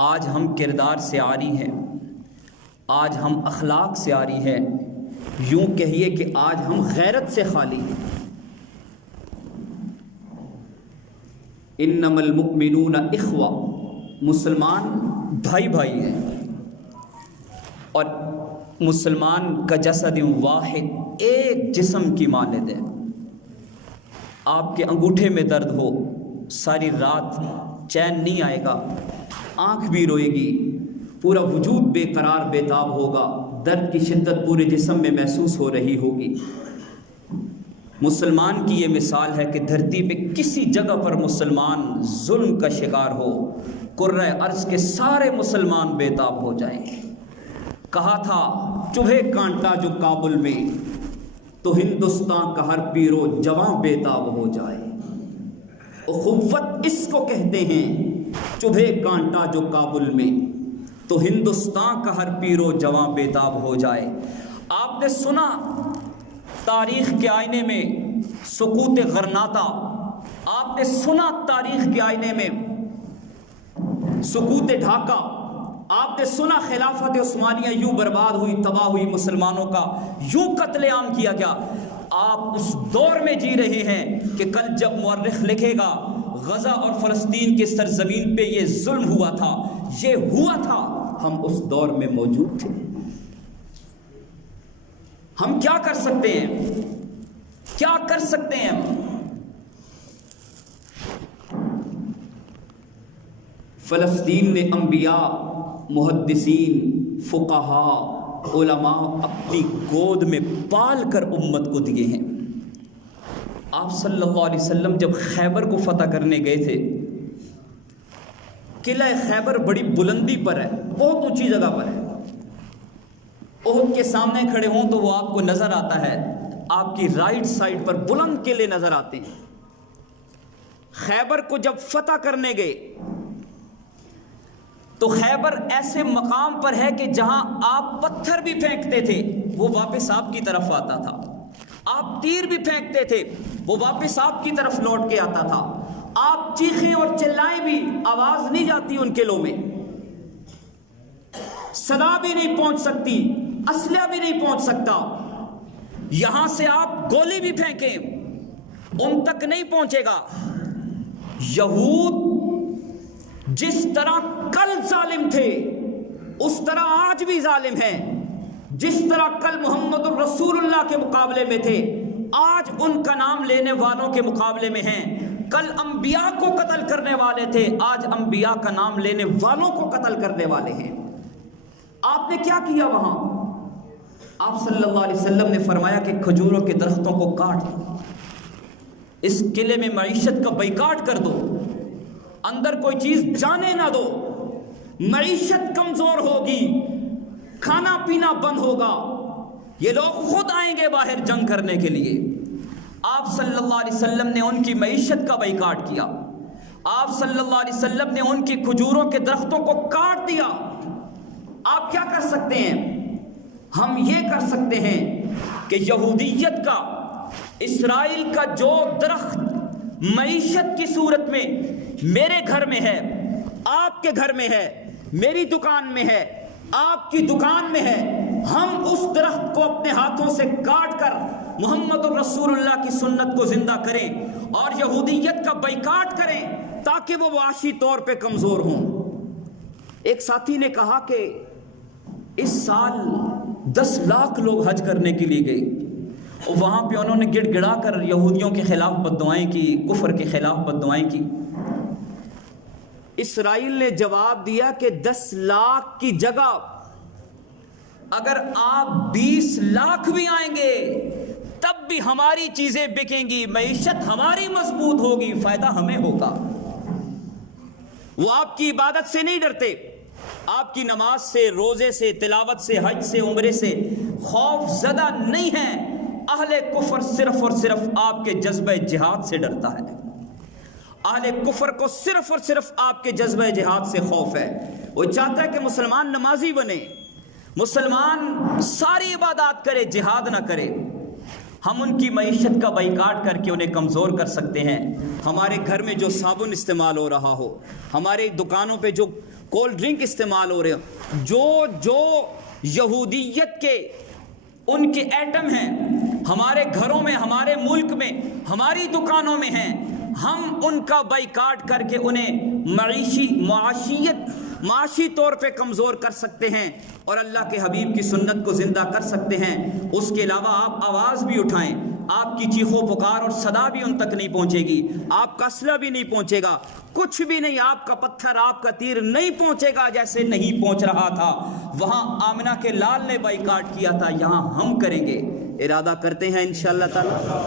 آج ہم کردار سے عاری ہیں، آج ہم اخلاق سے عاری ہیں، یوں کہیے کہ آج ہم غیرت سے خالی ہیں۔ انما المؤمنون اخوہ، مسلمان بھائی بھائی ہیں، اور مسلمان کا جسد واحد، ایک جسم کی مانند ہے۔ آپ کے انگوٹھے میں درد ہو، ساری رات چین نہیں آئے گا، آنکھ بھی روئے گی، پورا وجود بے قرار بے تاب ہوگا، درد کی شدت پورے جسم میں محسوس ہو رہی ہوگی۔ مسلمان کی یہ مثال ہے کہ دھرتی پہ کسی جگہ پر مسلمان ظلم کا شکار ہو، کرۂ ارض کے سارے مسلمان بے تاب ہو جائیں۔ کہا تھا چبھے کانٹا جو کابل میں، تو ہندوستان کا ہر پیرو جواں بے تاب ہو جائے۔ اخوت اس کو کہتے ہیں، چبھے کانٹا جو کابل میں، تو ہندوستان کا ہر پیرو جواں بے تاب ہو جائے۔ آپ نے سنا تاریخ کے آئینے میں سقوط غرناطہ، آپ نے سنا تاریخ کے آئینے میں سقوط ڈھاکہ، آپ نے سنا خلافت عثمانیہ یوں برباد ہوئی، تباہ ہوئی، مسلمانوں کا یوں قتل عام کیا گیا۔ آپ اس دور میں جی رہے ہیں کہ کل جب مورخ لکھے گا غزہ اور فلسطین کے سرزمین پہ یہ ظلم ہوا تھا، یہ ہوا تھا، ہم اس دور میں موجود تھے۔ ہم کیا کر سکتے ہیں؟ کیا کر سکتے ہیں ہم؟ فلسطین نے انبیاء، محدثین، فقہاء، علماء اپنی گود میں پال کر امت کو دیے ہیں۔ آپ صلی اللہ علیہ وسلم جب خیبر کو فتح کرنے گئے تھے، قلعہ خیبر بڑی بلندی پر ہے، بہت اونچی جگہ پر ہے۔ احد کے سامنے کھڑے ہوں تو وہ آپ کو نظر آتا ہے، آپ کی رائٹ سائڈ پر بلند قلعے نظر آتے ہیں۔ خیبر کو جب فتح کرنے گئے تو خیبر ایسے مقام پر ہے کہ جہاں آپ پتھر بھی پھینکتے تھے وہ واپس آپ کی طرف آتا تھا، آپ تیر بھی پھینکتے تھے وہ واپس آپ کی طرف لوٹ کے آتا تھا، آپ چیخیں اور چلائیں بھی آواز نہیں جاتی ان قلعوں میں، صدا بھی نہیں پہنچ سکتی، اسلحہ بھی نہیں پہنچ سکتا۔ یہاں سے آپ گولی بھی پھینکیں ان تک نہیں پہنچے گا۔ یہود جس طرح کل ظالم تھے اس طرح آج بھی ظالم ہیں، جس طرح کل محمد الرسول اللہ کے مقابلے میں تھے آج ان کا نام لینے والوں کے مقابلے میں ہیں۔ کل انبیاء کو قتل کرنے والے تھے، آج انبیاء کا نام لینے والوں کو قتل کرنے والے ہیں۔ آپ نے کیا کیا وہاں؟ آپ صلی اللہ علیہ وسلم نے فرمایا کہ کھجوروں کے درختوں کو کاٹ دو، اس قلعے میں معیشت کا بائیکاٹ کر دو، اندر کوئی چیز جانے نہ دو، معیشت کمزور ہوگی، کھانا پینا بند ہوگا، یہ لوگ خود آئیں گے باہر جنگ کرنے کے لیے۔ آپ صلی اللہ علیہ وسلم نے ان کی معیشت کا بائیکاٹ کیا، آپ صلی اللہ علیہ وسلم نے ان کی کھجوروں کے درختوں کو کاٹ دیا۔ آپ کیا کر سکتے ہیں؟ ہم یہ کر سکتے ہیں کہ یہودیت کا، اسرائیل کا جو درخت معیشت کی صورت میں میرے گھر میں ہے، آپ کے گھر میں ہے، میری دکان میں ہے، آپ کی دکان میں ہے، ہم اس درخت کو اپنے ہاتھوں سے کاٹ کر محمد الرسول اللہ کی سنت کو زندہ کریں اور یہودیت کا بائیکاٹ کریں تاکہ وہ معاشی طور پہ کمزور ہوں۔ ایک ساتھی نے کہا کہ اس سال 10 لاکھ لوگ حج کرنے کے لیے گئے، اور وہاں پہ انہوں نے گڑ گڑا کر یہودیوں کے خلاف بددعائیں کی، کفر کے خلاف بددعائیں کی۔ اسرائیل نے جواب دیا کہ 10 لاکھ کی جگہ اگر آپ 20 لاکھ بھی آئیں گے تب بھی ہماری چیزیں بکیں گی، معیشت ہماری مضبوط ہوگی، فائدہ ہمیں ہوگا۔ وہ آپ کی عبادت سے نہیں ڈرتے، آپ کی نماز سے، روزے سے، تلاوت سے، حج سے، عمرے سے خوف زدہ نہیں ہیں۔ اہل کفر صرف اور صرف آپ کے جذبہ جہاد سے ڈرتا ہے، اہل کفر کو صرف اور صرف آپ کے جذبہ جہاد سے خوف ہے۔ وہ چاہتا ہے کہ مسلمان نمازی بنے، مسلمان ساری عبادات کرے، جہاد نہ کرے۔ ہم ان کی معیشت کا بائیکاٹ کر کے انہیں کمزور کر سکتے ہیں۔ ہمارے گھر میں جو صابن استعمال ہو رہا ہو، ہمارے دکانوں پہ جو کولڈ ڈرنک استعمال ہو رہے ہیں، جو یہودیت کے ان کے ایٹم ہیں ہمارے گھروں میں، ہمارے ملک میں، ہماری دکانوں میں ہیں، ہم ان کا بائیکاٹ کر کے انہیں معاشی طور پہ کمزور کر سکتے ہیں اور اللہ کے حبیب کی سنت کو زندہ کر سکتے ہیں۔ اس کے علاوہ آپ آواز بھی اٹھائیں، آپ کی چیخ و پکار اور صدا بھی ان تک نہیں پہنچے گی، آپ کا اسلحہ بھی نہیں پہنچے گا، کچھ بھی نہیں، آپ کا پتھر، آپ کا تیر نہیں پہنچے گا جیسے نہیں پہنچ رہا تھا وہاں آمنہ کے لال نے بائیکاٹ کیا تھا، یہاں ہم کریں گے، ارادہ کرتے ہیں انشاءاللہ تعالی۔